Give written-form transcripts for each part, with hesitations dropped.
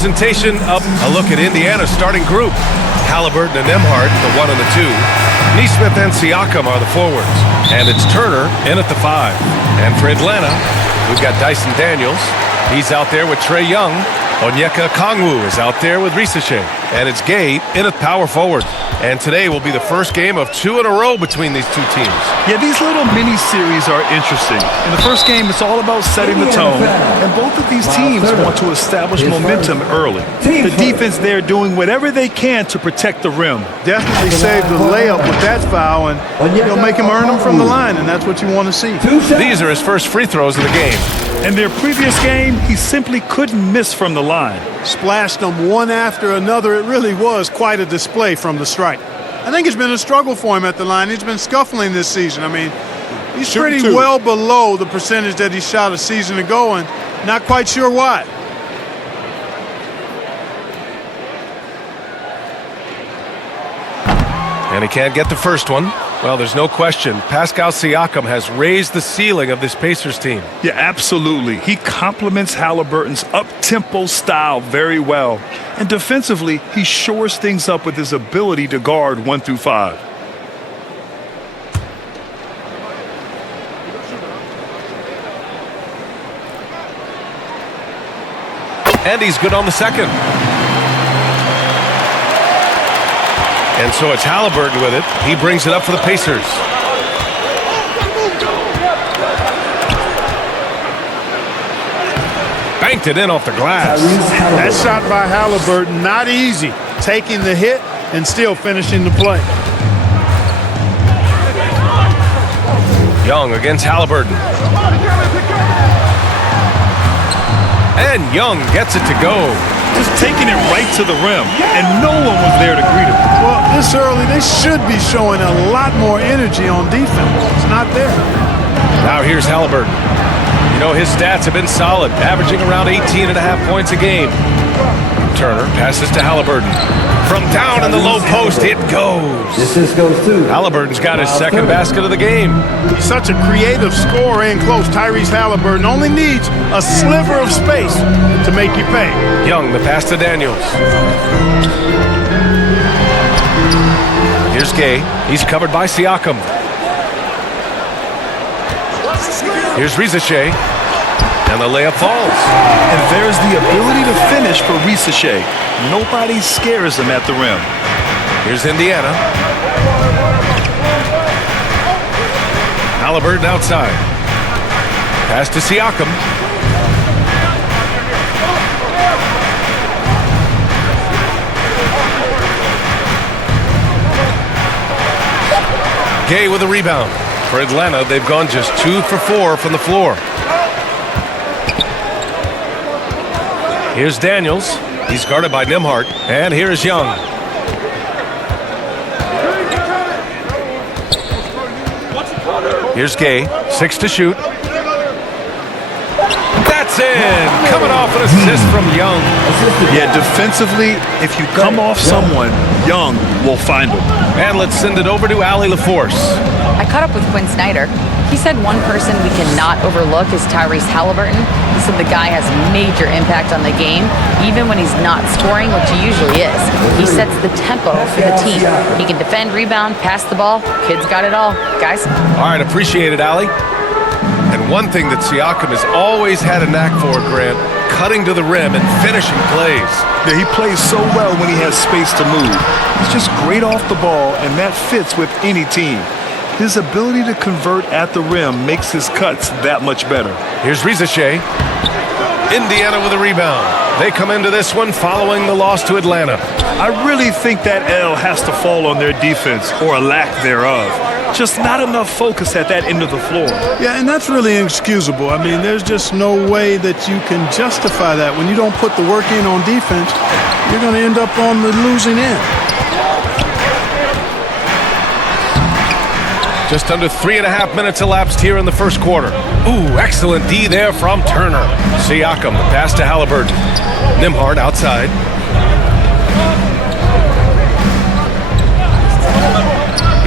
presentation of a look at Indiana's starting group. Halliburton and Nembhard, the 1 and the 2. Nesmith and Siakam are the forwards. And it's Turner in at the 5. And for Atlanta, we've got Dyson Daniels. He's out there with Trae Young. Onyeka Okongwu is out there with Risache. And it's Gay in at power forward. And today will be the first game of 2 in a row between these two teams. Yeah, these little mini-series are interesting. In the first game, it's all about setting the tone. And both of these teams want to establish momentum early. The defense there doing whatever they can to protect the rim. Definitely saved the layup with that foul, and you'll make him earn them from the line, and that's what you want to see. These are his first free throws of the game. In their previous game, he simply couldn't miss from the line. Splashed them one after another. It really was quite a display from the stripe. I think it's been a struggle for him at the line. He's been scuffling this season. I mean, he's pretty well below the percentage that he shot a season ago, and not quite sure why. And he can't get the first one. Well, there's no question. Pascal Siakam has raised the ceiling of this Pacers team. Yeah, absolutely. He complements Halliburton's up-tempo style very well. And defensively, he shores things up with his ability to guard 1 through 5. And he's good on the second. And so it's Halliburton with it. He brings it up for the Pacers. Banked it in off the glass. That shot by Halliburton, not easy. Taking the hit and still finishing the play. Young against Halliburton. And Young gets it to go. Just taking it right to the rim, and no one was there to greet him. Well, this early, they should be showing a lot more energy on defense. It's not there. Now here's Halliburton. You know, his stats have been solid, averaging around 18.5 points a game. Turner passes to Halliburton. From down in the low post, it goes. This goes too. Halliburton's got his second basket of the game. He's such a creative scorer in close. Tyrese Halliburton only needs a sliver of space to make you pay. Young, the pass to Daniels. Here's Gay. He's covered by Siakam. Here's Risache. And the layup falls. And there's the ability to finish for Risache. Nobody scares him at the rim. Here's Indiana. Halliburton outside. Pass to Siakam. Gay with a rebound. For Atlanta, they've gone just 2 for 4 from the floor. Here's Daniels. He's guarded by Nembhard. And here's Young. Here's Gay. 6 to shoot. That's in. Coming off an assist from Young. Yeah, defensively, if you come off someone, Young will find him. And let's send it over to Allie LaForce. I caught up with Quinn Snyder. He said one person we cannot overlook is Tyrese Halliburton. He said the guy has major impact on the game, even when he's not scoring, which he usually is. He sets the tempo for the team. He can defend, rebound, pass the ball. Kid's got it all. Guys? All right, appreciate it, Allie. And one thing that Siakam has always had a knack for, Grant, cutting to the rim and finishing plays. Yeah, he plays so well when he has space to move. He's just great off the ball, and that fits with any team. His ability to convert at the rim makes his cuts that much better. Here's Risache. Indiana with a rebound. They come into this one following the loss to Atlanta. I really think that L has to fall on their defense, or a lack thereof. Just not enough focus at that end of the floor. Yeah, and that's really inexcusable. I mean, there's just no way that you can justify that. When you don't put the work in on defense, you're going to end up on the losing end. Just under 3.5 minutes elapsed here in the first quarter. Ooh, excellent D there from Turner. Siakam, the pass to Halliburton. Nembhard outside.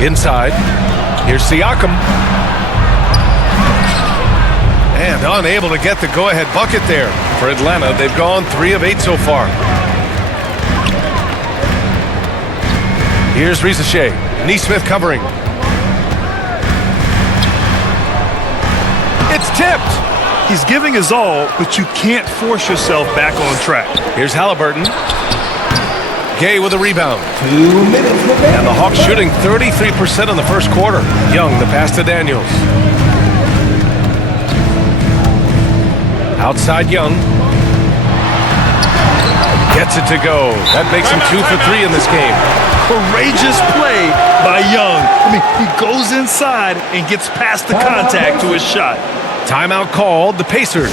Inside. Here's Siakam. And unable to get the go-ahead bucket there. For Atlanta, they've gone 3 of 8 so far. Here's Rizachet. Neesmith covering. It's tipped. He's giving his all, but you can't force yourself back on track. Here's Halliburton. Gay with a rebound. And the Hawks shooting 33% in the first quarter. Young, the pass to Daniels. Outside Young. Gets it to go. That makes him 2 for 3 in this game. Courageous play by Young. I mean, he goes inside and gets past the contact to his shot. Timeout called. The Pacers.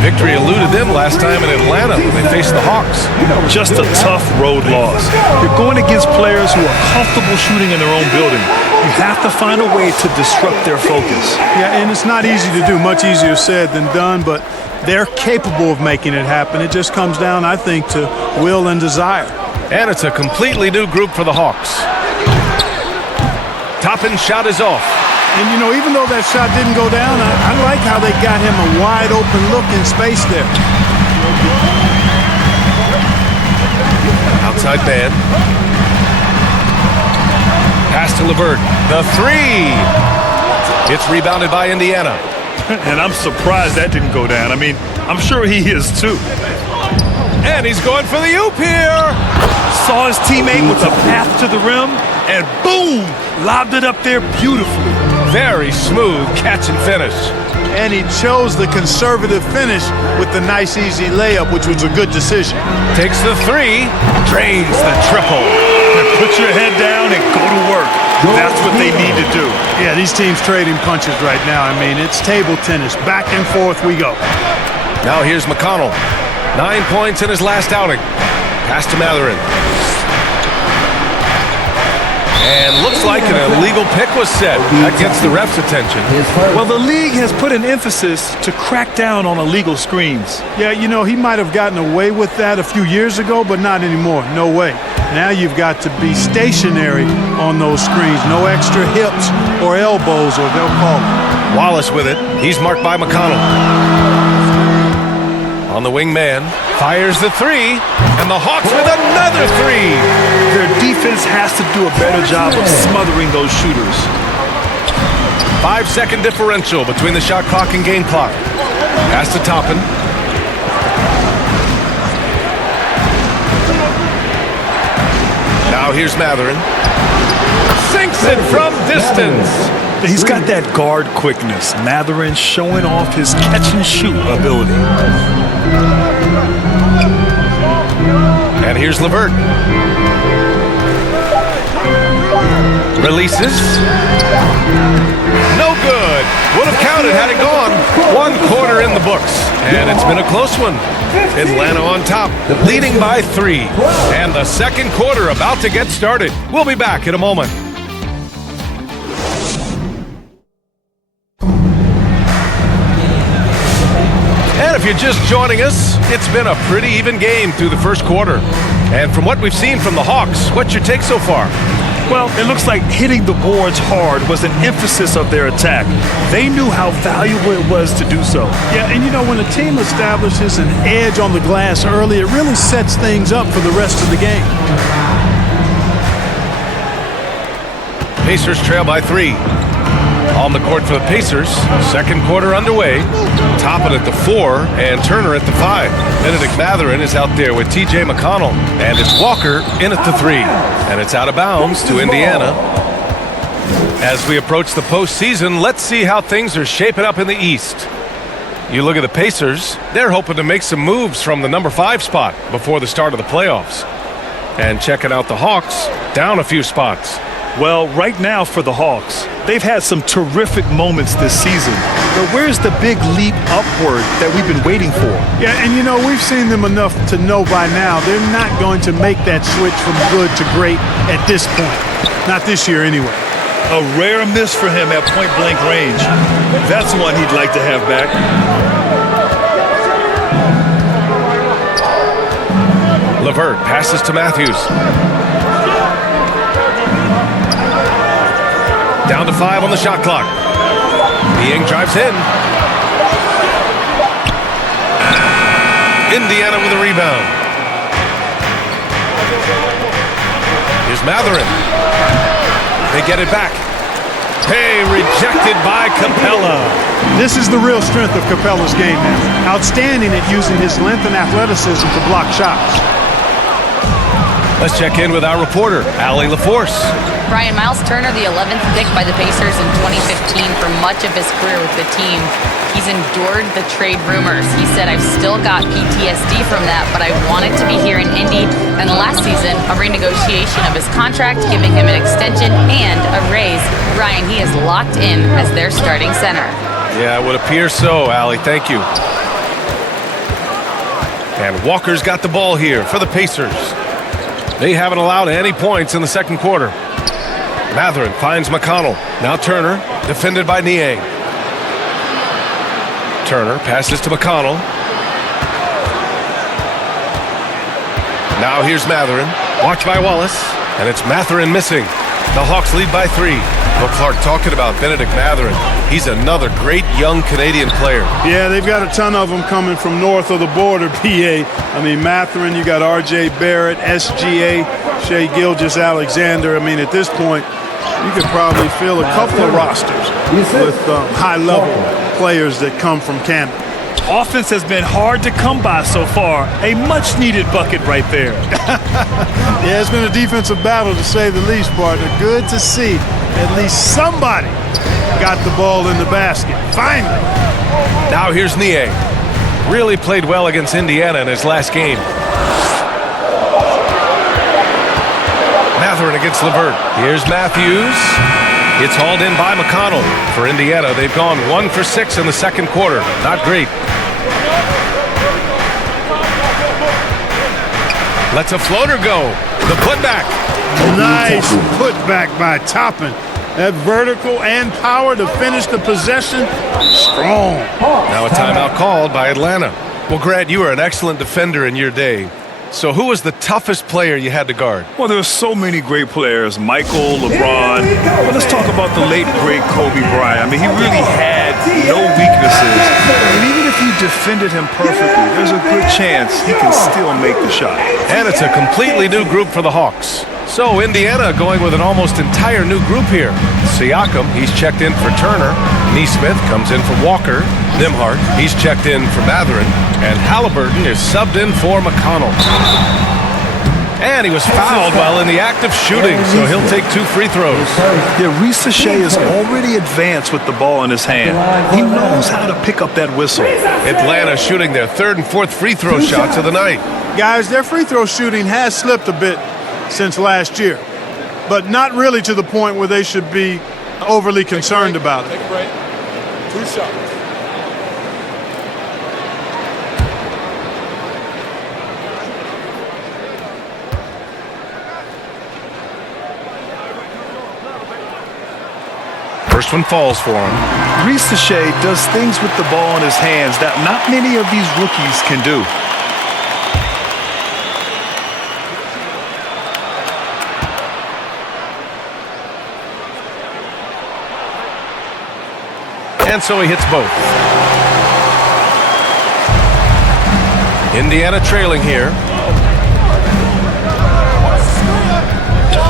Victory eluded them last time in Atlanta when they faced the Hawks. Just a tough road loss. You're going against players who are comfortable shooting in their own building. You have to find a way to disrupt their focus. Yeah, and it's not easy to do. Much easier said than done, but they're capable of making it happen. It just comes down, I think, to will and desire. And it's a completely new group for the Hawks. Toppin's shot is off. And, you know, even though that shot didn't go down, I like how they got him a wide open look in space there. Outside man. Pass to LeVert. The 3. It's rebounded by Indiana. And I'm surprised that didn't go down. I mean, I'm sure he is too. And he's going for the oop here. Saw his teammate with a path to the rim, and boom, lobbed it up there beautifully. Very smooth catch and finish. And he chose the conservative finish with the nice, easy layup, which was a good decision. Takes the 3, drains the triple. Put your head down and go to work. That's what they need to do. Yeah, these teams trading punches right now. I mean, it's table tennis. Back and forth we go. Now here's McConnell. 9 points in his last outing. Pass to Matherin. And looks like an illegal pick was set. That gets the ref's attention. Well, the league has put an emphasis to crack down on illegal screens. Yeah, you know, he might have gotten away with that a few years ago, but not anymore. No way. Now you've got to be stationary on those screens. No extra hips or elbows, or they'll call it. Wallace with it. He's marked by McConnell. On the wing man, fires the 3, and the Hawks with another 3. Their defense has to do a better job of smothering those shooters. 5-second differential between the shot clock and game clock. Pass to Toppin. Now here's Matherin. Sinks it from distance. He's got that guard quickness. Matherin showing off his catch-and-shoot ability. And here's LeVert. Releases. No good. Would have counted had it gone. 1 quarter in the books. And it's been a close one. Atlanta on top, leading by 3. And the second quarter about to get started. We'll be back in a moment. And if you're just joining us, it's been a pretty even game through the first quarter. And from what we've seen from the Hawks, what's your take so far? Well, it looks like hitting the boards hard was an emphasis of their attack. They knew how valuable it was to do so. Yeah, and you know, when a team establishes an edge on the glass early, it really sets things up for the rest of the game. Pacers trail by 3. On the court for the Pacers, second quarter underway. Toppin at the 4 and Turner at the 5. Benedict Matherin is out there with T.J. McConnell. And it's Walker in at the 3. And it's out of bounds to Indiana. As we approach the postseason, let's see how things are shaping up in the East. You look at the Pacers, they're hoping to make some moves from the number 5 spot before the start of the playoffs. And checking out the Hawks, down a few spots. Well, right now for the Hawks, they've had some terrific moments this season. But where's the big leap upward that we've been waiting for? Yeah, and you know, we've seen them enough to know by now they're not going to make that switch from good to great at this point. Not this year anyway. A rare miss for him at point-blank range. That's one he'd like to have back. LeVert passes to Matthews. Down to 5 on the shot clock. Niang drives in. Indiana with a rebound. Here's Matherin. They get it back. Hey, rejected by Capella. This is the real strength of Capella's game now. Outstanding at using his length and athleticism to block shots. Let's check in with our reporter, Allie LaForce. Brian, Miles Turner, the 11th pick by the Pacers in 2015 for much of his career with the team. He's endured the trade rumors. He said, I've still got PTSD from that, but I wanted to be here in Indy. And last season, a renegotiation of his contract, giving him an extension and a raise. Brian, he is locked in as their starting center. Yeah, it would appear so, Allie. Thank you. And Walker's got the ball here for the Pacers. They haven't allowed any points in the second quarter. Matherin finds McConnell. Now Turner, defended by Niang. Turner passes to McConnell. Now here's Matherin. Watch by Wallace. And it's Matherin missing. The Hawks lead by 3. Well, Clark, talking about Benedict Matherin, he's another great young Canadian player. Yeah, they've got a ton of them coming from north of the border, PA. I mean, Matherin, you got R.J. Barrett, SGA, Shai Gilgeous-Alexander. I mean, at this point, you could probably fill a couple of rosters with high-level players that come from Canada. Offense has been hard to come by so far. A much-needed bucket right there. Yeah, it's been a defensive battle, to say the least, partner. Good to see at least somebody got the ball in the basket. Finally. Now here's Niang. Really played well against Indiana in his last game. Matherin against LeVert. Here's Matthews. It's hauled in by McConnell. For Indiana, they've gone 1 for 6 in the second quarter. Not great. Lets a floater go. The putback. Nice putback by Toppin. That vertical and power to finish the possession, strong. Now a timeout called by Atlanta. Well, Grant, you were an excellent defender in your day. So who was the toughest player you had to guard? Well, there were so many great players. Michael, LeBron. But let's talk about the late, great Kobe Bryant. I mean, he really had no weaknesses. And even if you defended him perfectly, there's a good chance he can still make the shot. And it's a completely new group for the Hawks. So Indiana going with an almost entire new group here. Siakam, he's checked in for Turner. Neesmith comes in for Walker. Nembhard, he's checked in for Matherin. And Halliburton is subbed in for McConnell. And he was fouled while in the act of shooting, so he'll take 2 free throws. Yeah, Risa Shea is already advanced with the ball in his hand. He knows how to pick up that whistle. Atlanta shooting their 3rd and 4th free throw shots of the night. Guys, their free throw shooting has slipped a bit since last year, but not really to the point where they should be overly concerned about it. Take a break. 2 shots. First one falls for him. Risa Shea does things with the ball in his hands that not many of these rookies can do. And so he hits both. Indiana trailing here.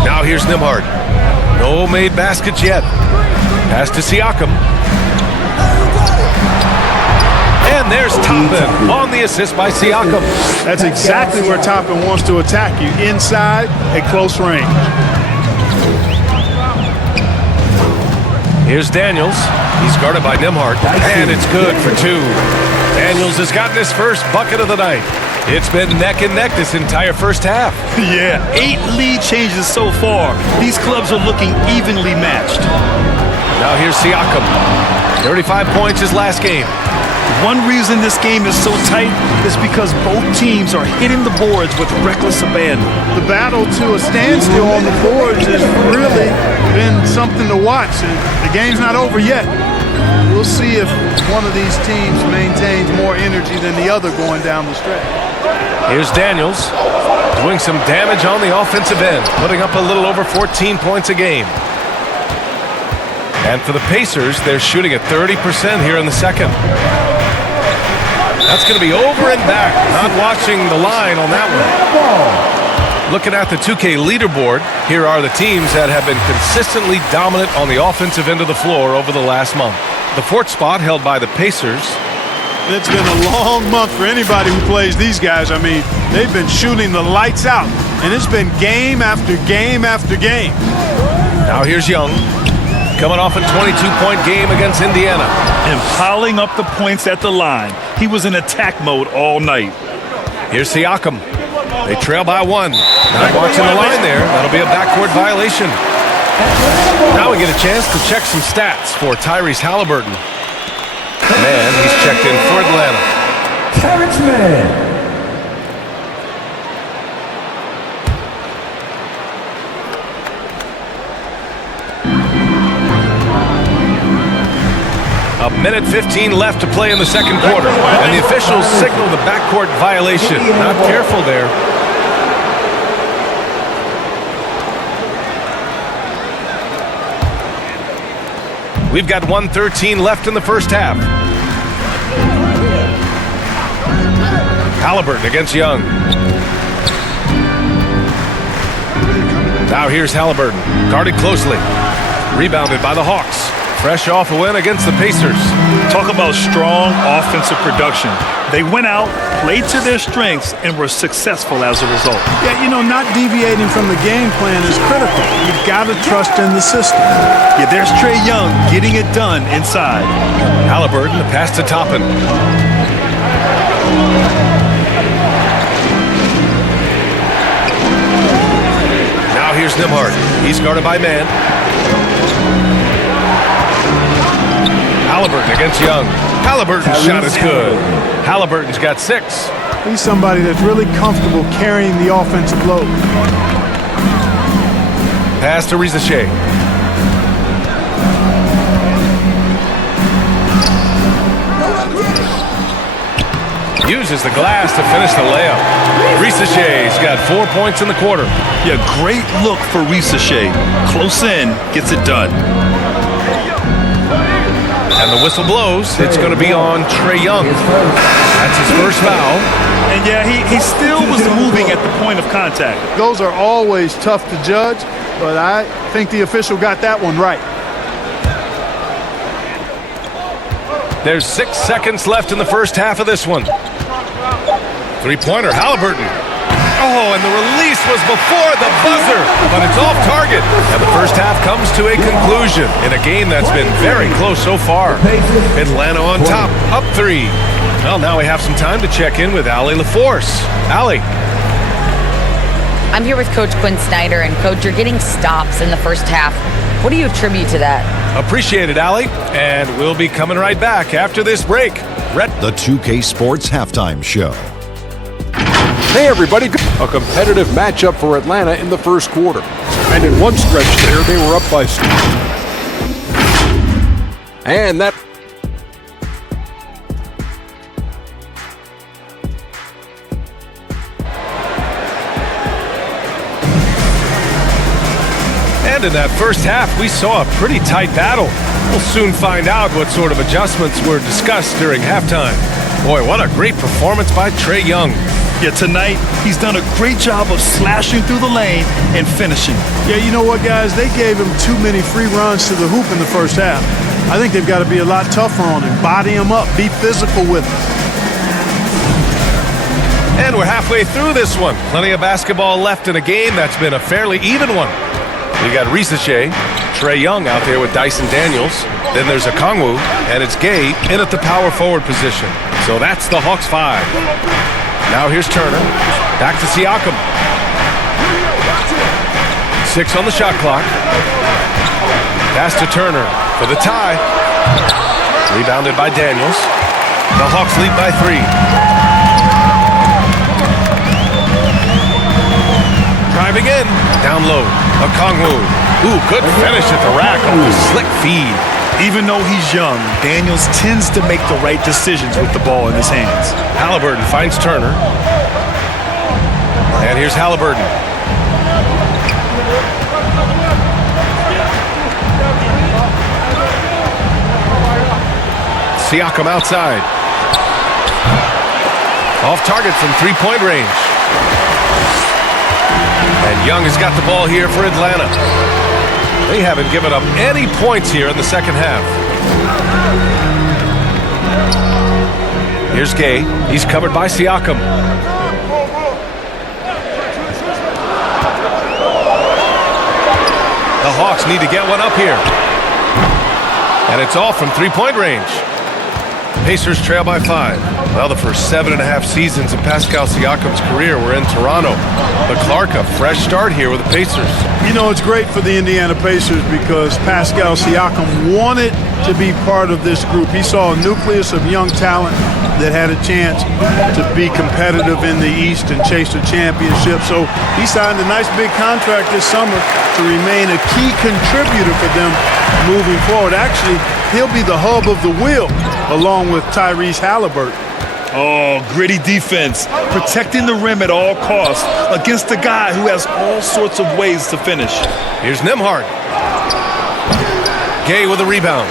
Now here's Nembhard. No made baskets yet. Pass to Siakam. And there's Toppin on the assist by Siakam. That's exactly where Toppin wants to attack you, inside at close range. Here's Daniels. He's guarded by Nembhard. And it's good for 2. Daniels has gotten his first bucket of the night. It's been neck and neck this entire first half. Yeah, 8 lead changes so far. These clubs are looking evenly matched. Now here's Siakam. 35 points his last game. One reason this game is so tight is because both teams are hitting the boards with reckless abandon. The battle to a standstill on the boards has really been something to watch. The game's not over yet. We'll see if one of these teams maintains more energy than the other going down the stretch. Here's Daniels doing some damage on the offensive end, putting up a little over 14 points a game. And for the Pacers, they're shooting at 30% here in the second. That's going to be over and back. Not watching the line on that one. Looking at the 2K leaderboard, here are the teams that have been consistently dominant on the offensive end of the floor over the last month. The fourth spot held by the Pacers. It's been a long month for anybody who plays these guys. I mean, they've been shooting the lights out, and it's been game after game after game. Now here's Young, coming off a 22-point game against Indiana. And piling up the points at the line. He was in attack mode all night. Here's Siakam. They trail by one. Not watching the line there. That'll be a backcourt violation. Now we get a chance to check some stats for Tyrese Halliburton. Man, he's checked in for Atlanta. Terrence Mann. A minute 15 left to play in the second quarter, and the officials signal the backcourt violation. Not careful there. We've got 1:13 left in the first half. Halliburton against Young. Now here's Halliburton, guarded closely. Rebounded by the Hawks. Fresh off a win against the Pacers. Talk about strong offensive production. They went out, played to their strengths, and were successful as a result. Yeah, you know, not deviating from the game plan is critical. You've got to trust in the system. Yeah, there's Trae Young getting it done inside. Halliburton, the pass to Toppin. Now here's Nembhard. He's guarded by man. Halliburton against Young. Halliburton's shot is good. Halliburton's got 6. He's somebody that's really comfortable carrying the offensive load. Pass to Rizachet. Uses the glass to finish the layup. Rizachet's got 4 points in the quarter. Yeah, great look for Rizachet. Close in, gets it done. And the whistle blows. It's going to be on Trae Young. That's his first foul. And yeah, he still was moving at the point of contact. Those are always tough to judge, but I think the official got that one right. There's 6 seconds left in the first half of this one. Three-pointer, Halliburton. Oh, and the release was before the buzzer, but it's off target. And the first half comes to a conclusion in a game that's been very close so far. Atlanta on top, up 3. Well, now we have some time to check in with Allie LaForce. Allie. I'm here with Coach Quinn Snyder, and Coach, you're getting stops in the first half. What do you attribute to that? Appreciate it, Allie. And we'll be coming right back after this break. The 2K Sports Halftime Show. Hey everybody, a competitive matchup for Atlanta in the first quarter. And in one stretch there, they were up by... And that... And in that first half, we saw a pretty tight battle. We'll soon find out what sort of adjustments were discussed during halftime. Boy, what a great performance by Trae Young. Yeah, tonight, he's done a great job of slashing through the lane and finishing. Yeah, you know what, guys? They gave him too many free runs to the hoop in the first half. I think they've got to be a lot tougher on him. Body him up. Be physical with him. And we're halfway through this one. Plenty of basketball left in a game that's been a fairly even one. We got Rizachet, Trae Young out there with Dyson Daniels. Then there's Okongwu, and it's Gay in at the power forward position. So that's the Hawks 5. Now here's Turner. Back to Siakam. 6 on the shot clock. Pass to Turner for the tie. Rebounded by Daniels. The Hawks lead by 3. Driving in. Down low. Okongwu. Ooh, good finish at the rack on the slick feed. Even though he's young, Daniels tends to make the right decisions with the ball in his hands. Halliburton finds Turner. And here's Halliburton. Siakam outside. Off target from three-point range. And Young has got the ball here for Atlanta. They haven't given up any points here in the second half. Here's Gay. He's covered by Siakam. The Hawks need to get one up here. And it's off from three-point range. Pacers trail by 5. Well, the first 7.5 seasons of Pascal Siakam's career were in Toronto. But Clark, a fresh start here with the Pacers. You know, it's great for the Indiana Pacers because Pascal Siakam wanted to be part of this group. He saw a nucleus of young talent that had a chance to be competitive in the East and chase a championship. So he signed a nice big contract this summer to remain a key contributor for them moving forward. Actually, he'll be the hub of the wheel along with Tyrese Halliburton. Oh, gritty defense, protecting the rim at all costs against a guy who has all sorts of ways to finish. Here's Nembhard. Gay with a rebound.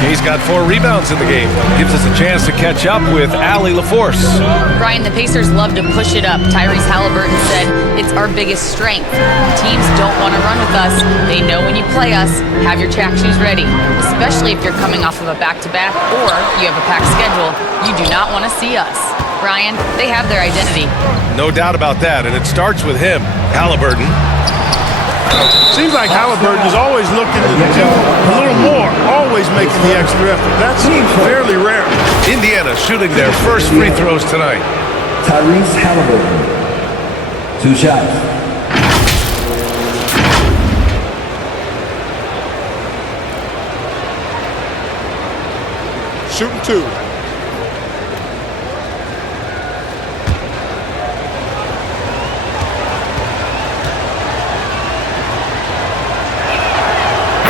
Gay's got 4 rebounds in the game. Gives us a chance to catch up with Allie LaForce. Brian, the Pacers love to push it up. Tyrese Halliburton said it's our biggest strength. Teams don't want to run with us. They know when you play us, have your track shoes ready, especially if you're coming off of a back-to-back or you have a packed schedule. You do not want to see us. Brian, they have their identity. No doubt about that, and it starts with him, Halliburton. Seems like Halliburton is always looking to do a little more, always making the extra effort. That's fairly rare. Indiana shooting their first free throws tonight. Tyrese Halliburton. 2 shots. Shooting 2.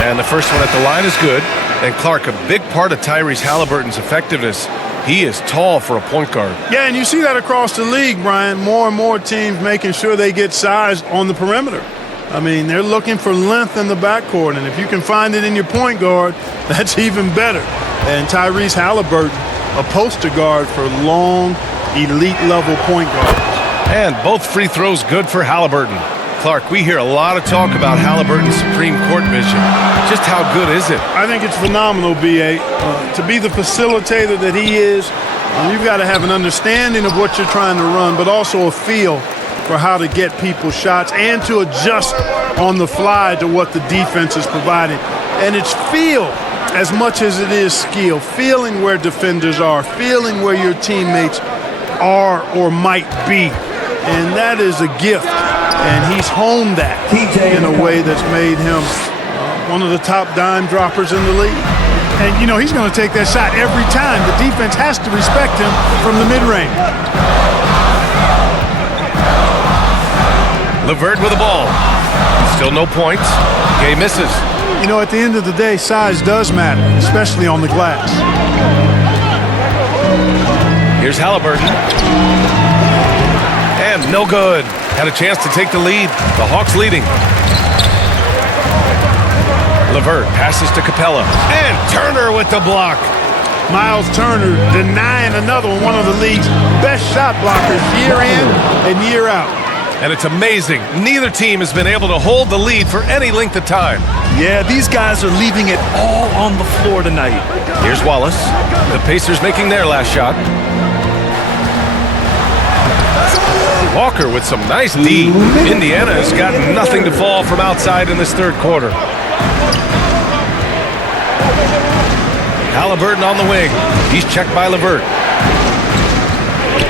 And the first one at the line is good. And Clark, a big part of Tyrese Halliburton's effectiveness, he is tall for a point guard. Yeah, and you see that across the league, Brian. More and more teams making sure they get size on the perimeter. I mean, they're looking for length in the backcourt, and if you can find it in your point guard, that's even better. And Tyrese Halliburton, a poster guard for long, elite-level point guards. And both free throws good for Halliburton. Clark, we hear a lot of talk about Halliburton's supreme court vision. Just how good is it? I think it's phenomenal, B.A. To be the facilitator that he is, you've got to have an understanding of what you're trying to run, but also a feel for how to get people's shots and to adjust on the fly to what the defense is providing. And it's feel as much as it is skill, feeling where defenders are, feeling where your teammates are or might be. And that is a gift. And he's honed that in a way that's made him one of the top dime droppers in the league. And, you know, he's going to take that shot every time. The defense has to respect him from the mid-range. LeVert with the ball. Still no points. Gay misses. You know, at the end of the day, size does matter, especially on the glass. Here's Halliburton. And no good. Had a chance to take the lead. The Hawks leading. LeVert passes to Capella. And Turner with the block. Miles Turner denying another one of the league's best shot blockers year in and year out. And it's amazing. Neither team has been able to hold the lead for any length of time. Yeah, these guys are leaving it all on the floor tonight. Here's Wallace. The Pacers making their last shot. Walker with some nice D. Indiana has got nothing to fall from outside in this third quarter. Halliburton on the wing. He's checked by LeVert.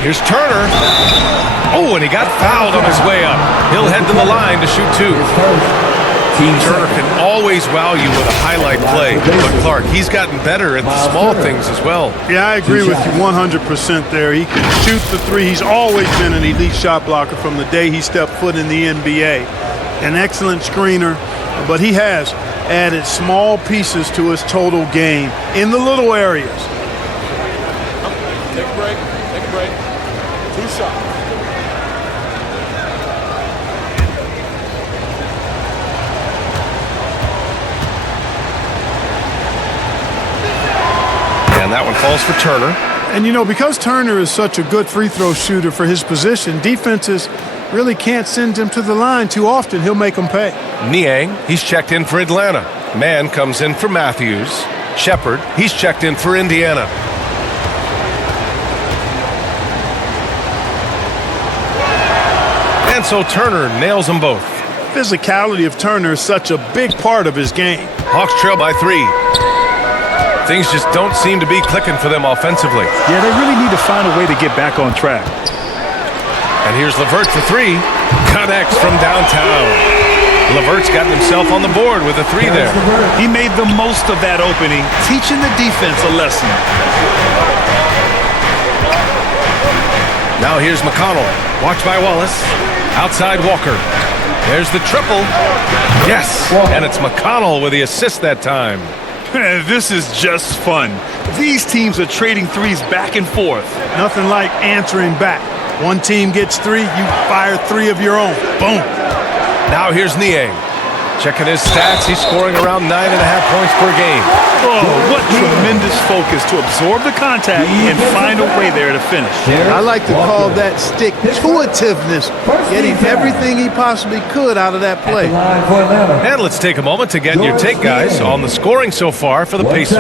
Here's Turner. Oh, and he got fouled on his way up. He'll head to the line to shoot 2. Turner can always wow you with a highlight play, but Clark, he's gotten better at the small things as well. Yeah, I agree with you 100% there. He can shoot the 3. He's always been an elite shot blocker from the day he stepped foot in the NBA. An excellent screener, but he has added small pieces to his total game in the little areas. Take a break. Take a break. 2 shots. And that one falls for Turner. And, you know, because Turner is such a good free throw shooter for his position, defenses really can't send him to the line too often. He'll make them pay. Niang, he's checked in for Atlanta. Mann comes in for Matthews. Shepard, he's checked in for Indiana. And so Turner nails them both. Physicality of Turner is such a big part of his game. Hawks trail by 3. Things just don't seem to be clicking for them offensively. Yeah, they really need to find a way to get back on track. And here's LeVert for 3. Connects from downtown. LeVert's gotten himself on the board with a 3 there. He made the most of that opening, teaching the defense a lesson. Now here's McConnell. Watched by Wallace. Outside Walker. There's the triple. Yes, and it's McConnell with the assist that time. This is just fun. These teams are trading threes back and forth. Nothing like answering back. One team gets 3, you fire 3 of your own. Boom. Now here's Niang. Checking his stats, he's scoring around 9.5 points per game. Oh, what tremendous focus to absorb the contact and find a way there to finish. I like to call that stick-to-itiveness, getting everything he possibly could out of that play. And let's take a moment to get your take, guys, on the scoring so far for the Pacers.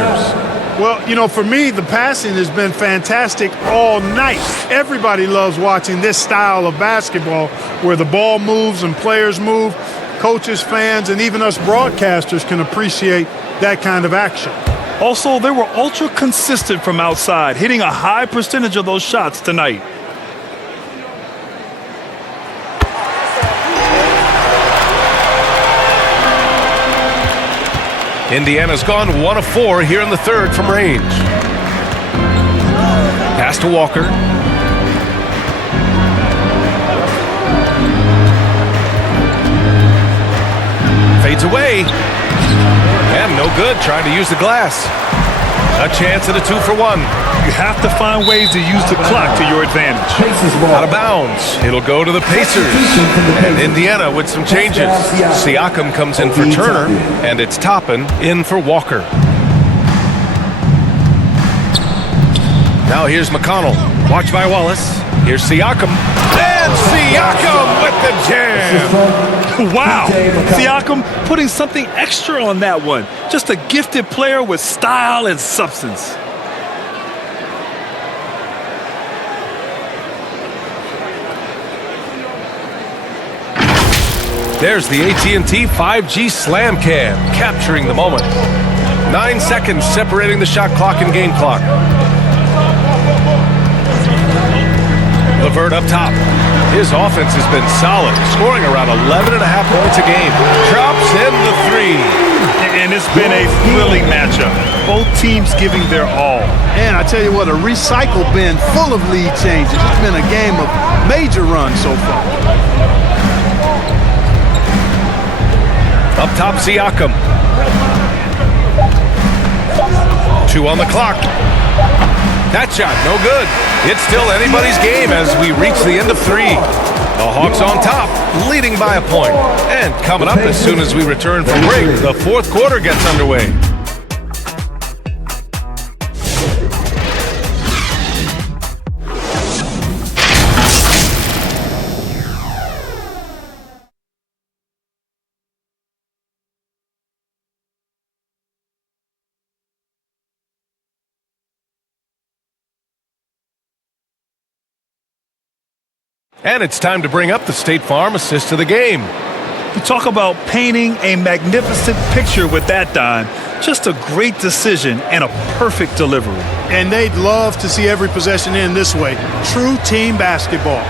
Well, you know, for me, the passing has been fantastic all night. Everybody loves watching this style of basketball where the ball moves and players move. Coaches, fans, and even us broadcasters can appreciate that kind of action. Also, they were ultra consistent from outside, hitting a high percentage of those shots tonight. Indiana's gone 1 of 4 here in the third from range. Pass to Walker. Fades away. And no good, trying to use the glass. A chance at a 2-for-1. You have to find ways to use the clock to your advantage. Out of bounds. It'll go to the Pacers. And Indiana with some changes. Siakam comes in for Turner, and it's Toppin in for Walker. Now here's McConnell. Watched by Wallace. Here's Siakam. And Siakam with the jam. Wow. Siakam putting something extra on that one. Just a gifted player with style and substance. There's the AT&T 5G Slam Cam, capturing the moment. 9 seconds separating the shot clock and game clock. LeVert up top. His offense has been solid, scoring around 11.5 points a game. Drops in the 3. And it's been a thrilling matchup. Both teams giving their all. And I tell you what, a recycle bin full of lead changes. It's been a game of major runs so far. Up top, Siakam. 2 on the clock. That shot, no good. It's still anybody's game as we reach the end of 3. The Hawks on top, leading by a point. And coming up as soon as we return from break, the fourth quarter gets underway. And it's time to bring up the State Farm assist of the game. You talk about painting a magnificent picture with that, Don. Just a great decision and a perfect delivery. And they'd love to see every possession end this way. True team basketball.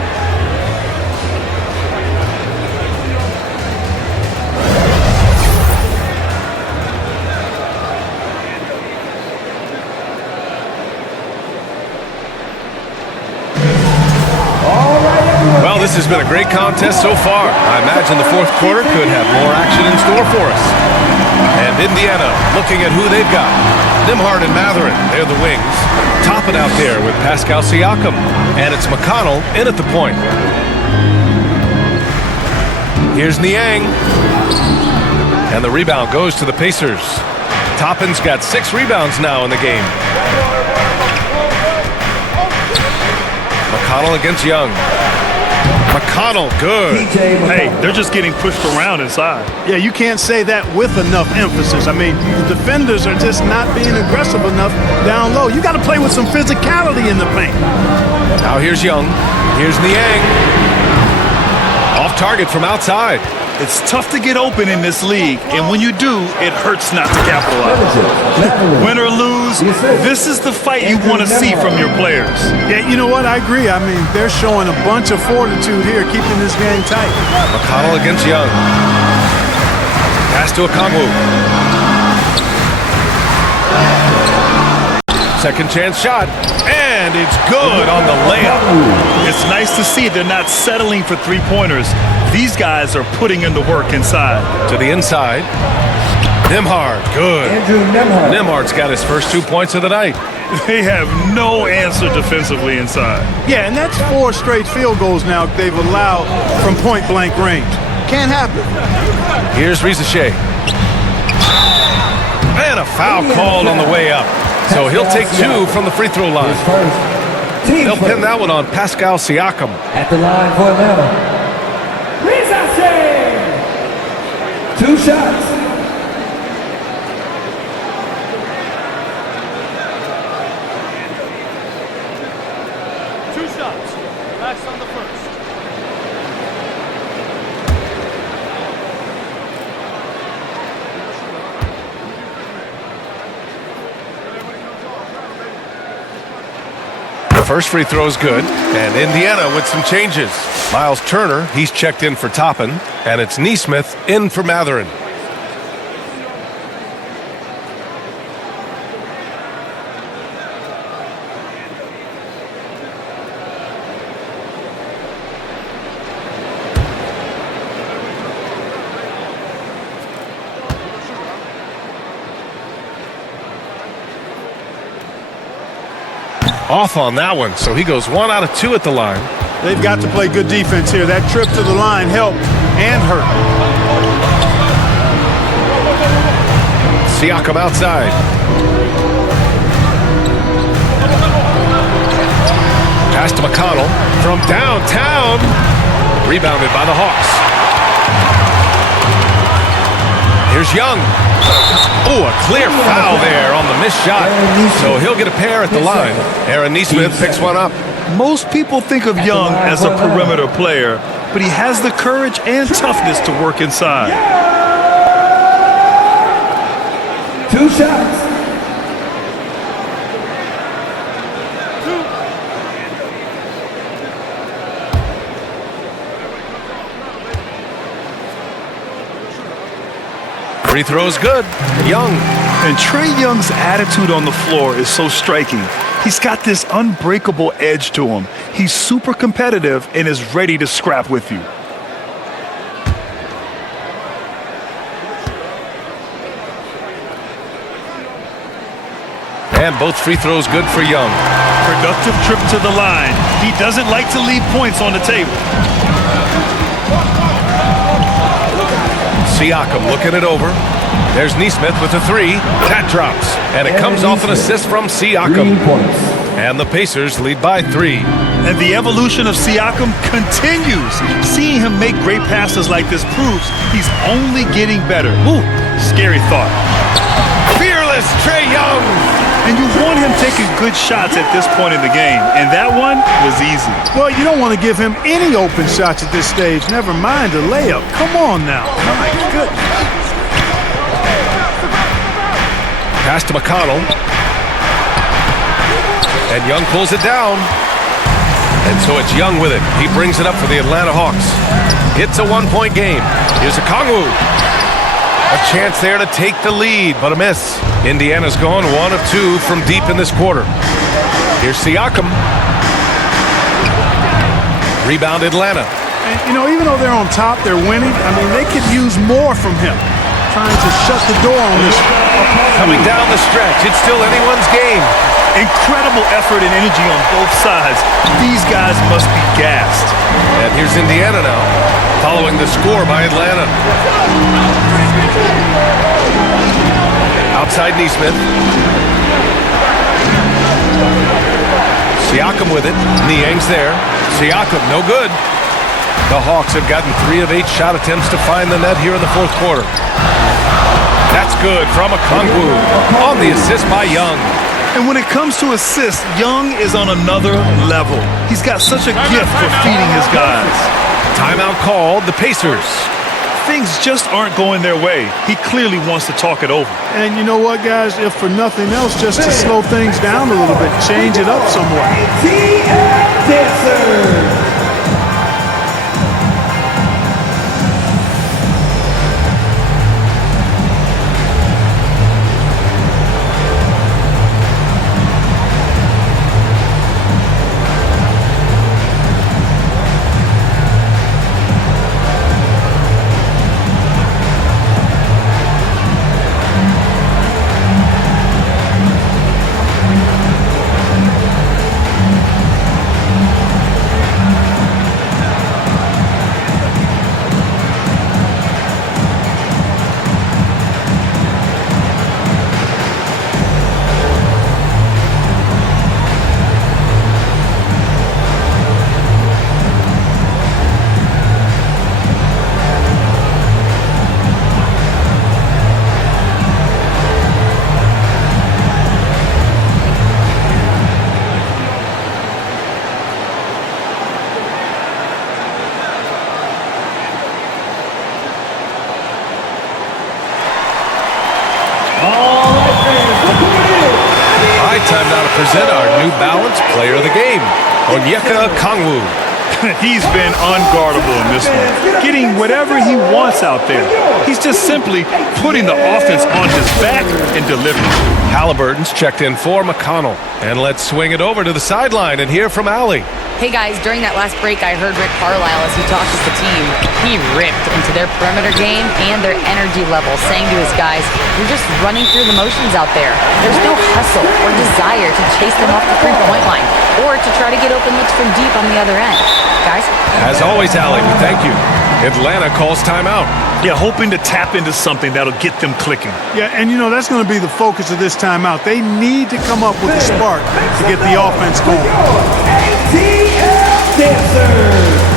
Well, this has been a great contest so far. I imagine the fourth quarter could have more action in store for us. And Indiana looking at who they've got. Nembhard and Mathurin, they're the wings. Toppin out there with Pascal Siakam. And it's McConnell in at the point. Here's Niang. And the rebound goes to the Pacers. Toppin's got 6 rebounds now in the game. McConnell against Young. McConnell, good. Hey, they're just getting pushed around inside. Yeah, you can't say that with enough emphasis. I mean, the defenders are just not being aggressive enough down low. You got to play with some physicality in the paint. Now here's Young. Here's Niang. Off target from outside. It's tough to get open in this league, and when you do, it hurts not to capitalize. Win or lose, this is the fight you want to see from your players. Yeah, you know what? I agree. I mean, they're showing a bunch of fortitude here, keeping this game tight. McConnell against Young. Pass to Okongwu. Second chance shot, and it's good on the layup. It's nice to see they're not settling for three-pointers. These guys are putting in the work inside. To the inside. Nembhard, good. Andrew Nembhard. Nembhard's got his first 2 points of the night. They have no answer defensively inside. Yeah, and that's 4 straight field goals now they've allowed from point-blank range. Can't happen. Here's Rizachet. And a foul called on the way up. So he'll take 2 from the free throw line. They'll pin that one on Pascal Siakam. At the line for Atlanta. 2 shots. That's on the first. The first free throw is good, and Indiana with some changes. Miles Turner, he's checked in for Toppin, and it's Nesmith in for Matherin. Off on that one, so he goes 1 out of 2 at the line. They've got to play good defense here. That trip to the line helped and hurt. Siakam outside. Pass to McConnell from downtown. Rebounded by the Hawks. Here's Young. Oh, a clear foul there on the missed shot. So he'll get a pair at the line. Aaron Nesmith picks one up. Most people think of Young as a perimeter player, but he has the courage and toughness to work inside. 2 shots. Free throw's good. Young. And Trae Young's attitude on the floor is so striking. He's got this unbreakable edge to him. He's super competitive and is ready to scrap with you. And both free throws good for Young. Productive trip to the line. He doesn't like to leave points on the table. Siakam looking it over. There's Nesmith with a 3. That drops. And it comes off an assist from Siakam. And the Pacers lead by 3. And the evolution of Siakam continues. Seeing him make great passes like this proves he's only getting better. Ooh, scary thought. Fearless Trae Young. And you want him taking good shots at this point in the game. And that one was easy. Well, you don't want to give him any open shots at this stage. Never mind a layup. Come on now. My goodness. Pass to McConnell. And Young pulls it down. And so it's Young with it. He brings it up for the Atlanta Hawks. It's a 1-point game. Here's Okongwu. A chance there to take the lead, but a miss. Indiana's gone 1 of 2 from deep in this quarter. Here's Siakam. Rebound Atlanta. And, you know, even though they're on top, they're winning. I mean, they could use more from him. Trying to shut the door on this. Coming down the stretch, it's still anyone's game. Incredible effort and energy on both sides. These guys must be gassed. And here's Indiana now, following the score by Atlanta. Outside Nesmith. Siakam with it. Niang's there. Siakam, no good. The Hawks have gotten 3 of 8 shot attempts to find the net here in the fourth quarter. That's good from Okongwu on the assist by Young. And when it comes to assists, Young is on another level. He's got such a gift for feeding his guys. Timeout called, the Pacers. Things just aren't going their way. He clearly wants to talk it over. And you know what, guys? If for nothing else, just to slow things down a little bit, change it up somewhat. PACERS. Time now to present our New Balance Player of the Game, Onyeka Okongwu. He's been unguardable in this one, getting whatever he wants out there. He's just simply putting the offense on his back and delivering. Halliburton's checked in for McConnell. And let's swing it over to the sideline and hear from Allie. Hey guys, during that last break, I heard Rick Carlisle as he talked with the team. He ripped into their perimeter game and their energy level, saying to his guys, "You're just running through the motions out there. There's no hustle or desire to chase them off the three-point line or to try to get open looks from deep on the other end." Guys? As always, Allie, we thank you. Atlanta calls timeout. Yeah, hoping to tap into something that'll get them clicking. Yeah, and you know, that's going to be the focus of this timeout. They need to come up with a spark to get the offense going. ATL Dancers.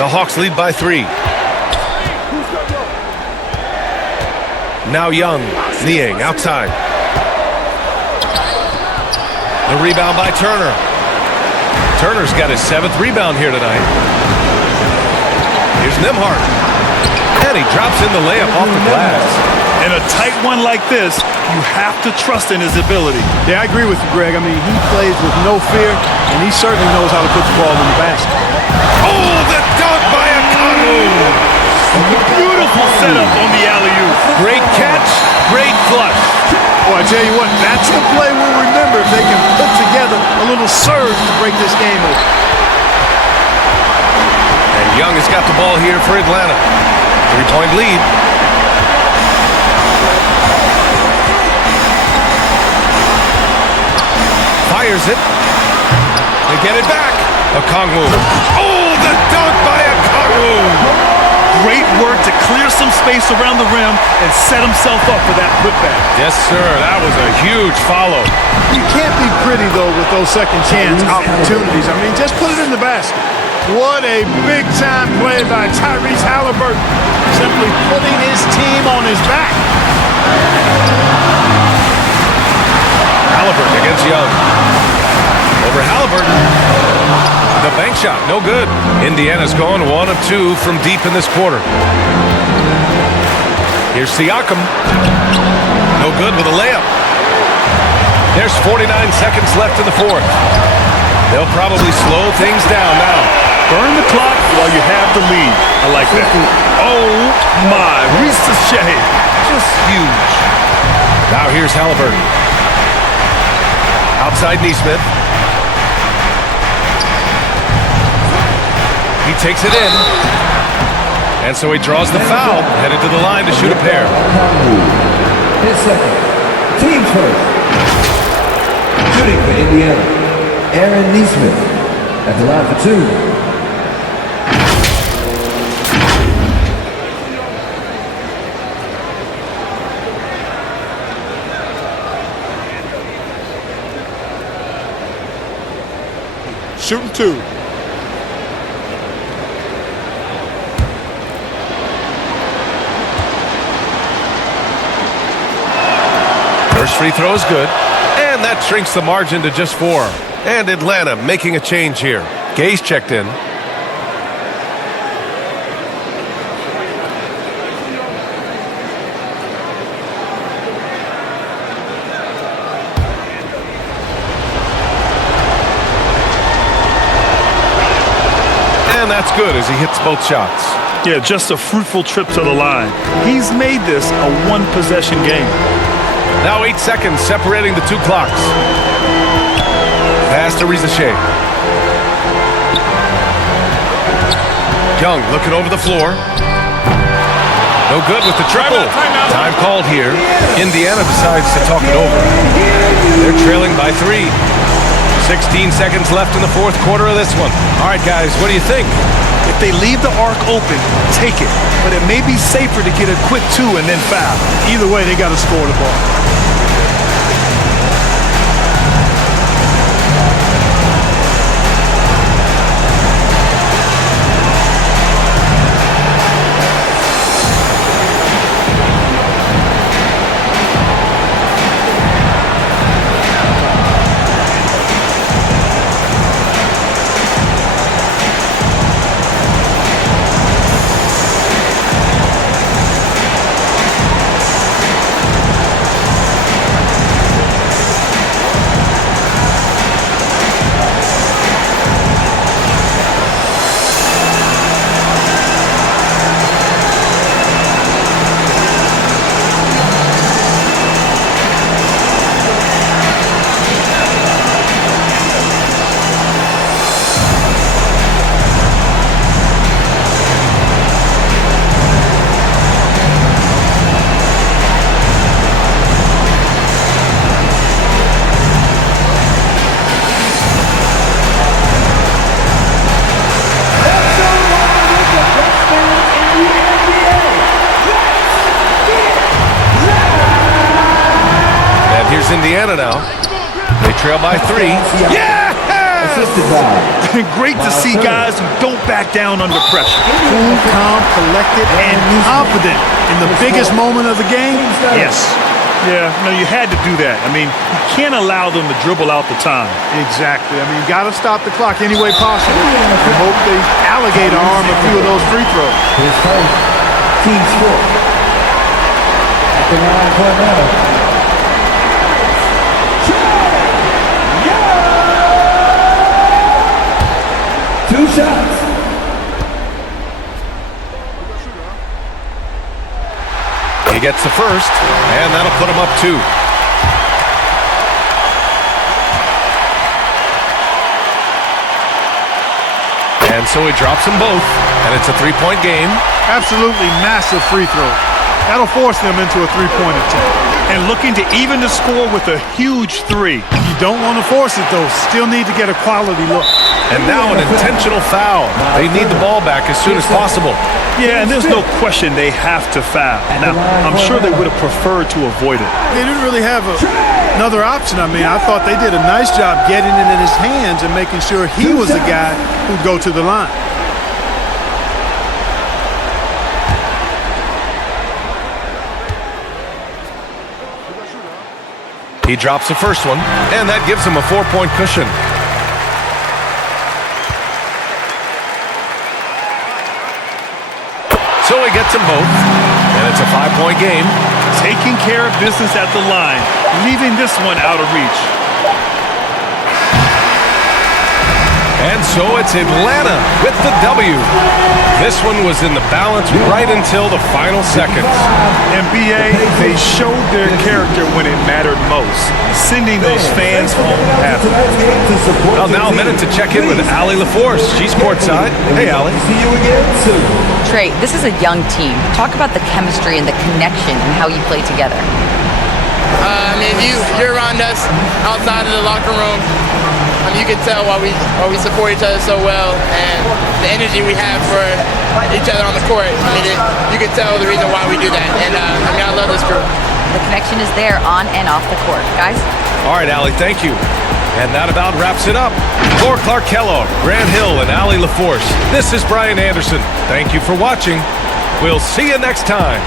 The Hawks lead by 3. Now Young. Niang outside. The rebound by Turner. Turner's got his 7th rebound here tonight. Here's Nembhard. And he drops in the layup off the glass. In a tight one like this, you have to trust in his ability. Yeah, I agree with you, Greg. I mean, he plays with no fear, and he certainly knows how to put the ball in the basket. Oh, the dunk by Okongwu! Beautiful setup on the alley-oop. Great catch, great flush. Boy, I tell you what, that's the play we'll remember if they can put together a little surge to break this game open. And Young has got the ball here for Atlanta. 3-point lead. Fires it. They get it back. Okongwu. Oh, the dunk by Okongwu! Great work to clear some space around the rim and set himself up for that putback. Yes, sir. That was a huge follow. You can't be pretty, though, with those second chance opportunities. I mean, just put it in the basket. What a big-time play by Tyrese Halliburton. Simply putting his team on his back. Halliburton against Young. Over Halliburton. The bank shot, no good. Indiana's gone 1 of 2 from deep in this quarter. Here's Siakam. No good with a layup. There's 49 seconds left in the fourth. They'll probably slow things down now. Burn the clock while you have the lead. I like that. Oh, my. Reese Shea. Just huge. Now here's Halliburton. Outside Neesmith. He takes it in. And so he draws the foul, headed to the line to shoot a pair. His second. Team first. Shooting for Indiana. Aaron Neesmith at the line for 2. Shooting 2. First free throw is good, and that shrinks the margin to just 4. And Atlanta making a change here. Gay's checked in. And that's good as he hits both shots. Yeah, just a fruitful trip to the line. He's made this a one-possession game. Now 8 seconds separating the 2 clocks. Pass to Shea. Young looking over the floor. No good with the triple. Time called here. Indiana decides to talk it over. They're trailing by 3. 16 seconds left in the fourth quarter of this one. All right, guys, what do you think? If they leave the arc open, take it. But it may be safer to get a quick 2 and then foul. Either way, they got to score the ball. Indiana now. They trail by 3. Yeah! Great to see guys who don't back down under pressure. Cool, calm, collected, and confident in the biggest moment of the game. Yes. Yeah, no, you had to do that. I mean, you can't allow them to dribble out the time. Exactly. I mean, got to stop the clock any way possible. And hope they alligator arm a few of those free throws. His first. Team score. At the line for Atlanta. 2 shots. He gets the first, and that'll put him up 2. And so he drops them both, and it's a 3-point game. Absolutely massive free throw. That'll force them into a 3-point attempt. And looking to even the score with a huge 3. don't want to force it, though. Still need to get a quality look. And now an intentional foul. They need the ball back as soon as possible. Yeah, and there's no question they have to foul. Now, I'm sure they would have preferred to avoid it. They didn't really have another option. I mean, I thought they did a nice job getting it in his hands and making sure he was the guy who'd go to the line. He drops the first one, and that gives him a 4-point cushion. So he gets them both, and it's a 5-point game. Taking care of business at the line, leaving this one out of reach. And so it's Atlanta with the W. This one was in the balance right until the final seconds. And BA, they showed their character when it mattered most, sending those fans home happy. Well, now a minute to check in with Allie LaForce. She's courtside. Hey, Allie. See you again soon. Trey, this is a young team. Talk about the chemistry and the connection and how you play together. I mean, you're around us outside of the locker room. You can tell why we support each other so well, and the energy we have for each other on the court. I mean, you can tell the reason why we do that. And I mean, I love this group. The connection is there on and off the court. Guys? All right, Allie, thank you. And that about wraps it up. For Clark Kellogg, Grant Hill, and Allie LaForce, this is Brian Anderson. Thank you for watching. We'll see you next time.